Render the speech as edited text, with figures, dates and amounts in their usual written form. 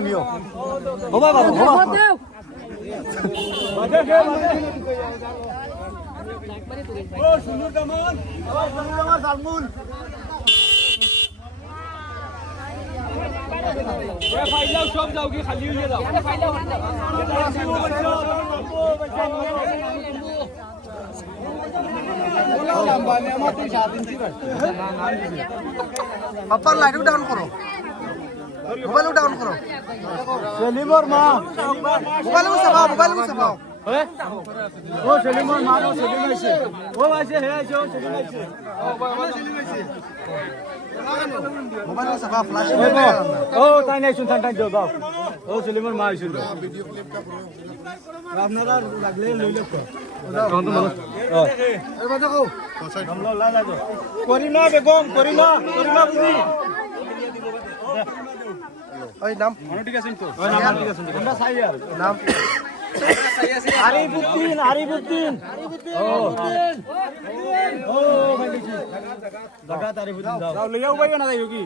নিও হবা বাবা হবা ও সুন্দর দামান সালমুন ফাইলাও সব যাও কি খালি হয়ে যাও ফাইলাও পাপার লাইট ডাউন করো মোবাইল ডাউন করো সেলিমর মা মোবাইল সাফাও ও সেলিমর মা ও সেলিম আইছে ও আইছে হে আইছে ও সেলিম আইছে মোবাইল সাফা ফ্ল্যাশ ও তাই নাই শুনতাম তাই দাও দাও ও সেলিমর মা আইছে ভিডিও ক্লিপটা করো আপনারা লাগলে লই লো কোন তো মানুষ এবার দেখো আমলো লা লাগো করিনা বেগম করিনা বুঝি ওই নাম ঠিক আছে তো ওই নাম ঠিক আছে আমরা চাই আর নাম আরিফুদ্দিন ও ভাই দেখি জায়গা আরিফুদ্দিন দাও লইয়াও ভাই না যাইও কি